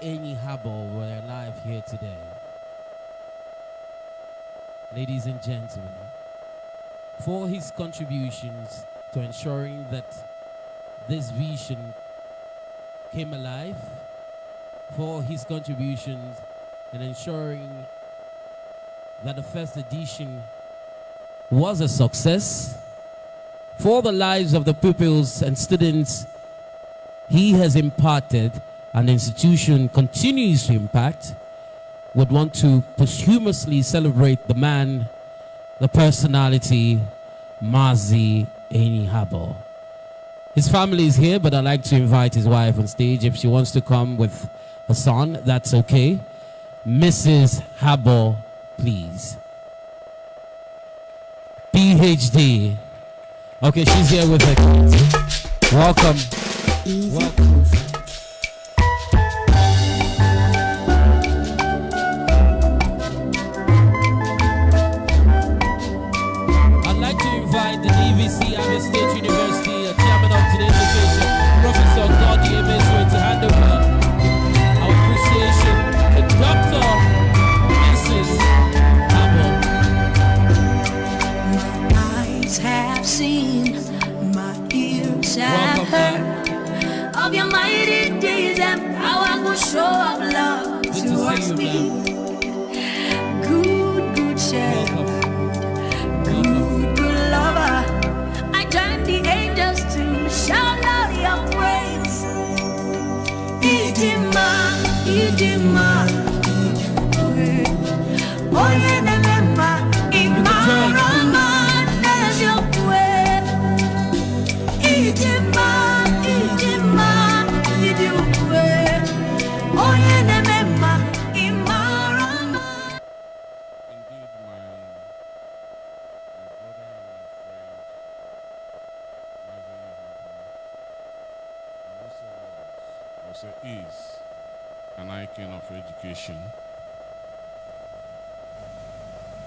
Mazi Enyi Harbor were alive here today. Ladies and gentlemen, for his contributions to ensuring that this vision came alive, for his contributions in ensuring that the first edition was a success, for the lives of the pupils and students he has imparted and the institution continues to impact, would want to posthumously celebrate the man, the personality, Mazi Enyi Harbor. His family is here, but I'd like to invite his wife on stage. If she wants to come with her son, that's okay. Mrs. Harbor, please. PhD. Okay, she's here with her kids. Welcome. Welcome. I'd like to invite the DVC, Abia State University, Chairman of today's occasion, Professor Gordy Emeswe, to hand over our appreciation to Dr. Mrs. Harbor. My eyes have seen, my ears have heard of your mighty deeds and powerful show of love towards me. Good shepherd, good lover. I join the angels to shout out your praise. Idima, oye nemema, imarama, there's your way. Idima, oye nemema, imarama. Indeed, my brother and friend, Mazi Enyi Harbor, also is an icon of education.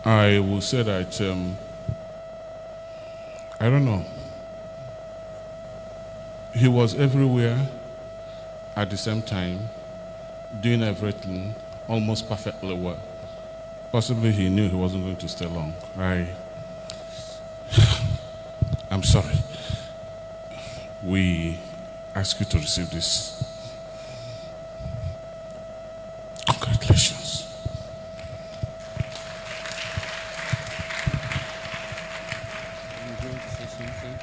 I will say that, I don't know, he was everywhere at the same time, doing everything almost perfectly well. Possibly he knew he wasn't going to stay long. I'm sorry. We ask you to receive this. Congratulations. Are you going to say something?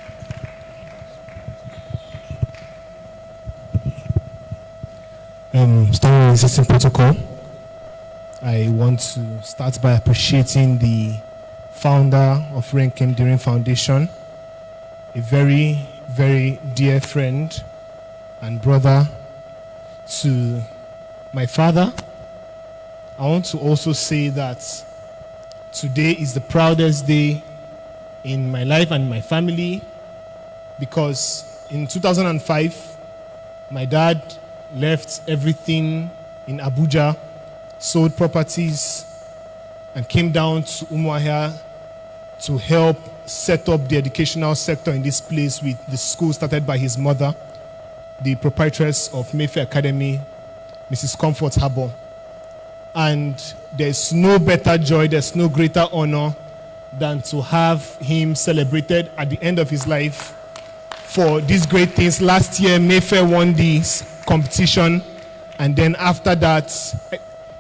Starting with existing protocol, I want to start by appreciating the founder of Ray Nkemdirim Foundation, a very, very dear friend and brother to my father. I want to also say that today is the proudest day in my life and my family, because in 2005, my dad left everything in Abuja, sold properties, and came down to Umuahia to help set up the educational sector in this place with the school started by his mother, the proprietress of Mayfair Academy, Mrs. Comfort Harbor. And there's no better joy, there's no greater honor than to have him celebrated at the end of his life for these great things. Last year, Mayfair won this competition, and then after that,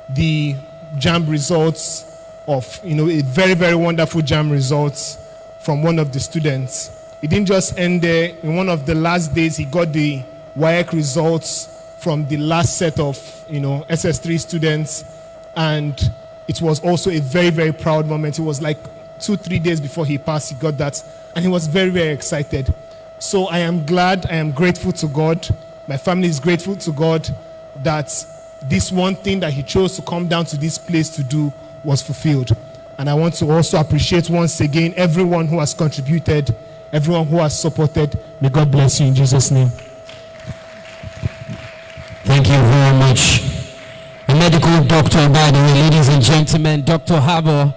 the JAMB results of, a very, very wonderful JAMB results from one of the students. It didn't just end there. In one of the last days, he got the WAEC results from the last set of, SS3 students, and it was also a very, very proud moment. It was like 2-3 days before he passed, he got that, and he was very, very excited. So I am glad, I am grateful to God. My family is grateful to God that this one thing that he chose to come down to this place to do was fulfilled. And I want to also appreciate once again everyone who has contributed, everyone who has supported. May God bless you in Jesus' name. Thank you very much. A medical doctor, by the way, ladies and gentlemen, Dr. Harbor.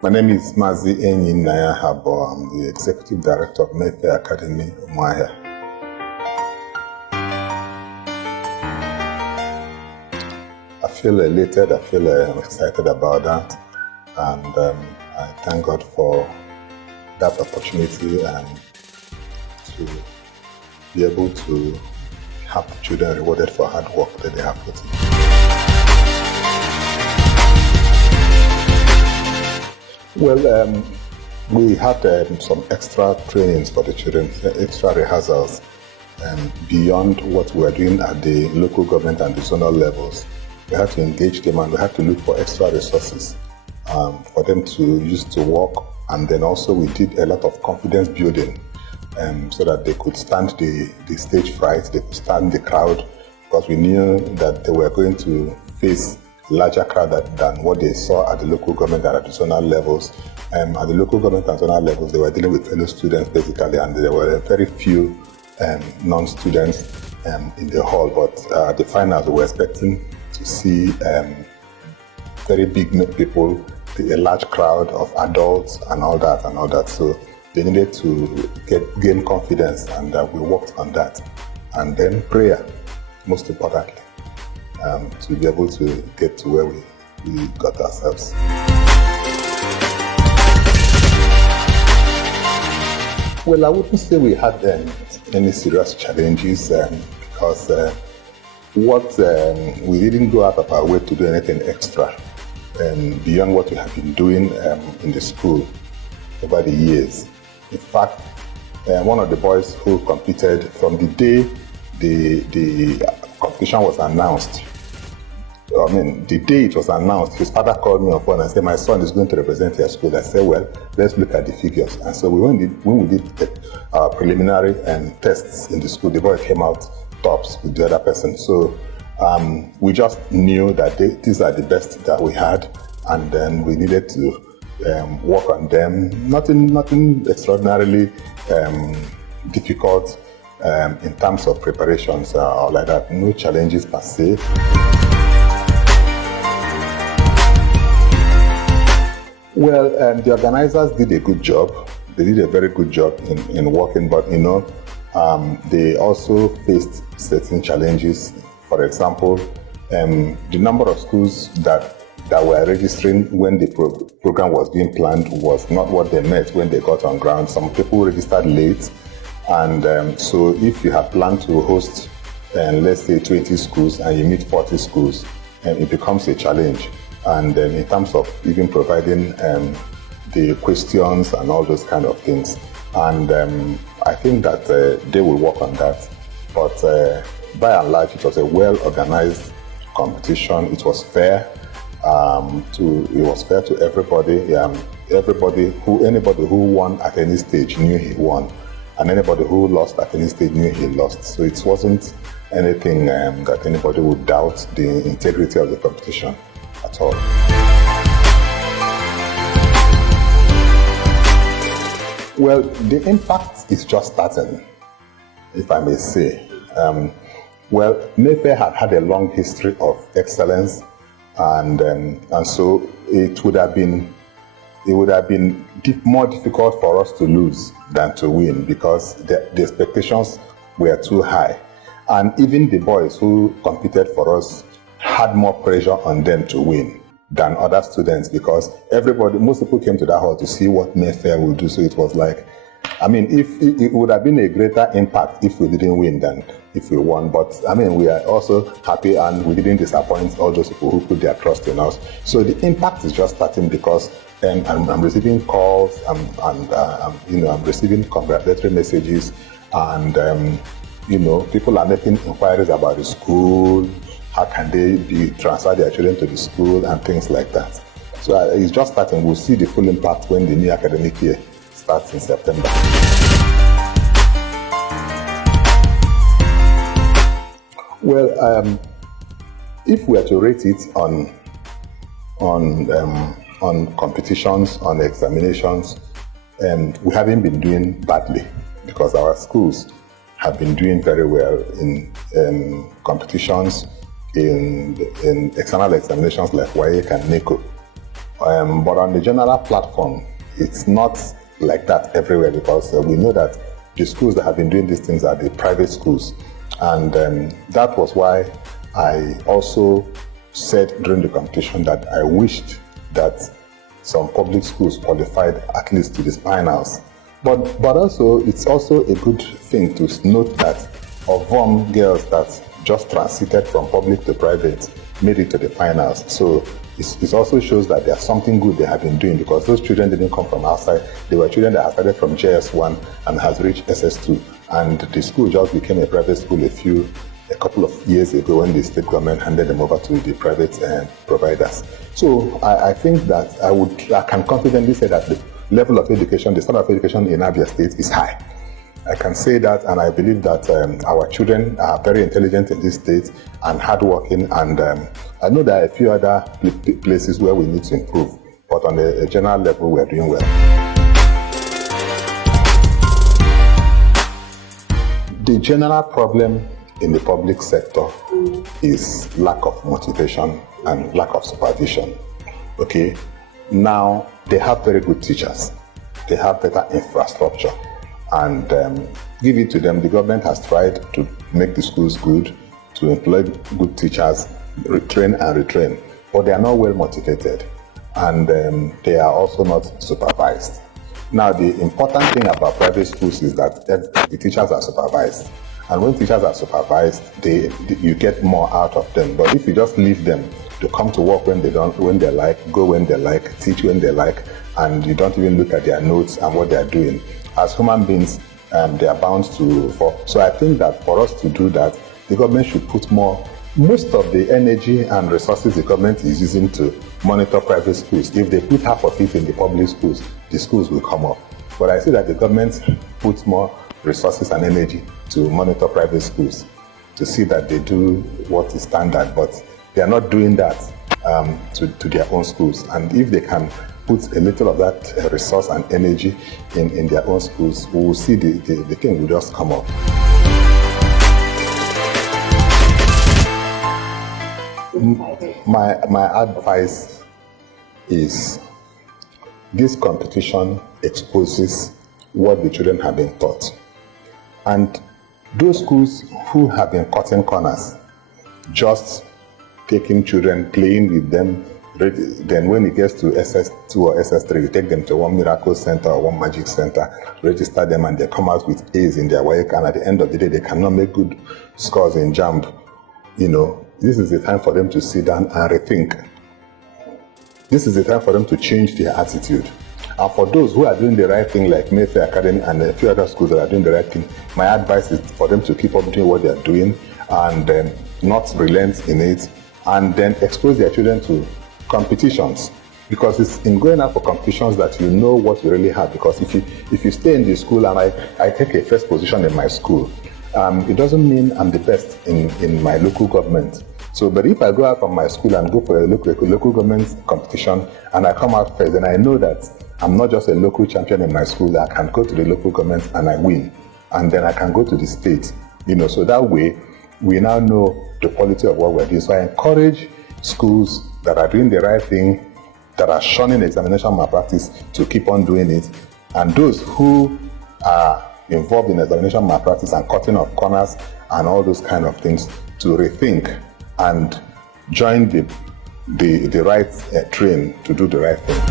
My name is Mazi Enyi Enyinnaya Harbor. I'm the Executive Director of Mayfair Academy, Umuahia. I feel elated, I feel excited about that, and I thank God for that opportunity and to be able to have the children rewarded for hard work that they have put in. Well, we had some extra trainings for the children, extra rehearsals, beyond what we were doing at the local government and the zonal levels. We had to engage them and we had to look for extra resources for them to use to work. And then also we did a lot of confidence building so that they could stand the stage fright, they could stand the crowd, because we knew that they were going to face larger crowd than what they saw at the local government and at the zonal levels. At the local government and zonal levels, they were dealing with fellow students basically, and there were very few non-students in the hall. But at the finals, we were expecting to see very big people, a large crowd of adults and all that. So they needed to gain confidence, and we worked on that. And then prayer, most importantly, to be able to get to where we got ourselves. Well, I wouldn't say we had any serious challenges because we didn't go out of our way to do anything extra beyond what we have been doing in the school over the years. In fact, one of the boys who competed from the day the competition was announced, the day it was announced, his father called me on phone and said, "My son is going to represent your school." I said, "Well, let's look at the figures." And so when we did our preliminary tests in the school, the boy came out tops with the other person. So we just knew that these are the best that we had, and then we needed to work on them. Nothing extraordinarily difficult in terms of preparations or like that. No challenges per se. Well, the organizers did a good job. They did a very good job in working, but they also faced certain challenges. For example, the number of schools that were registering when the program was being planned was not what they met when they got on ground. Some people registered late, and so if you have planned to host, let's say 20 schools and you meet 40 schools, it becomes a challenge. And in terms of even providing the questions and all those kind of things. And I think that they will work on that. But by and large, it was a well-organized competition. It was fair. It was fair to everybody. Anybody who won at any stage knew he won, and anybody who lost at any stage knew he lost. So it wasn't anything that anybody would doubt the integrity of the competition at all. Well, the impact is just starting, if I may say. Well, Mayfair had a long history of excellence, and so it would have been more difficult for us to lose than to win, because the expectations were too high, and even the boys who competed for us had more pressure on them to win than other students, because most people came to that hall to see what Mayfair will do. So it was like, if it would have been a greater impact if we didn't win than if we won. But we are also happy, and we didn't disappoint all those people who put their trust in us. So the impact is just starting, because I'm receiving calls, I'm receiving congratulatory messages, and people are making inquiries about the school. How can they transfer their children to the school and things like that. So it's just starting. We'll see the full impact when the new academic year starts in September. Well, if we are to rate it on competitions, on examinations, we haven't been doing badly, because our schools have been doing very well in competitions, in external examinations like WAEC and NECO. But on the general platform, it's not like that everywhere, because we know that the schools that have been doing these things are the private schools. And that was why I also said during the competition that I wished that some public schools qualified at least to the finals. But also, it's also a good thing to note that of girls that just transited from public to private made it to the finals. So it also shows that there's something good they have been doing, because those children didn't come from outside. They were children that have started from JS1 and has reached SS2. And the school just became a private school a couple of years ago when the state government handed them over to the private providers. So I think that I can confidently say that the level of education, the standard of education in Abia State is high. I can say that, and I believe that our children are very intelligent in this state and hardworking, and I know there are a few other places where we need to improve, but on a general level, we are doing well. The general problem in the public sector is lack of motivation and lack of supervision. Okay, now they have very good teachers, they have better infrastructure, and give it to them. The government has tried to make the schools good, to employ good teachers, retrain and retrain, but they are not well motivated, and they are also not supervised. Now, the important thing about private schools is that the teachers are supervised, and when teachers are supervised, you get more out of them. But if you just leave them to come to work when they like, go when they like, teach when they like, and you don't even look at their notes and what they are doing, as human beings, they are bound to fall. So I think that for us to do that, the government should put most of the energy and resources the government is using to monitor private schools. If they put half of it in the public schools, the schools will come up. But I see that the government puts more resources and energy to monitor private schools, to see that they do what is standard, but they are not doing that to their own schools. And if they can put a little of that resource and energy in their own schools, we will see the thing will just come up. My advice is this competition exposes what the children have been taught. And those schools who have been cutting corners, just taking children, playing with them, then when it gets to SS2 or SS3, you take them to one miracle center or one magic center, register them, and they come out with A's in their work, and at the end of the day, they cannot make good scores in JAMB. This is the time for them to sit down and rethink. This is the time for them to change their attitude. And for those who are doing the right thing, like Mayfair Academy and a few other schools that are doing the right thing, my advice is for them to keep up doing what they are doing and not relent in it, and then expose their children to competitions. Because it's in going out for competitions that you know what you really have. Because if you stay in the school and I take a first position in my school, it doesn't mean I'm the best in my local government. So, but if I go out from my school and go for a local government competition and I come out first, then I know that I'm not just a local champion in my school. I can go to the local government and I win, and then I can go to the state. So that way we now know the quality of what we're doing. So I encourage schools that are doing the right thing, that are shunning examination malpractice, to keep on doing it, and those who are involved in examination malpractice and cutting of corners and all those kind of things, to rethink and join the right train to do the right thing.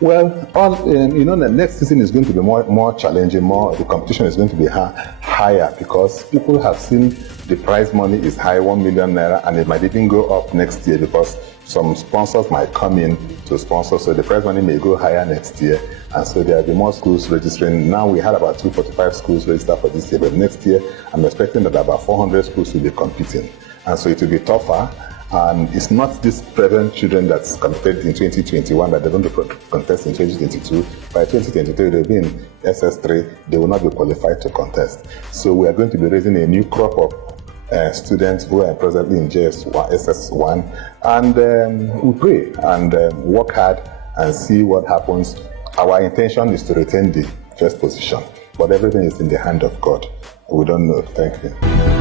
Well, the next season is going to be more challenging. The competition is going to be higher, because people have seen the prize money is high, 1 million naira, and it might even go up next year because some sponsors might come in to sponsor, so the prize money may go higher next year, and so there will be more schools registering. Now we had about 245 schools register for this year, but next year I'm expecting that about 400 schools will be competing, and so it will be tougher. And it's not these present children that's competed in 2021 that they're going to contest in 2022. By 2023, they'll be in SS3. They will not be qualified to contest. So we are going to be raising a new crop of students who are presently in SS1. And we pray and work hard and see what happens. Our intention is to retain the first position, but everything is in the hand of God. We don't know. Thank you.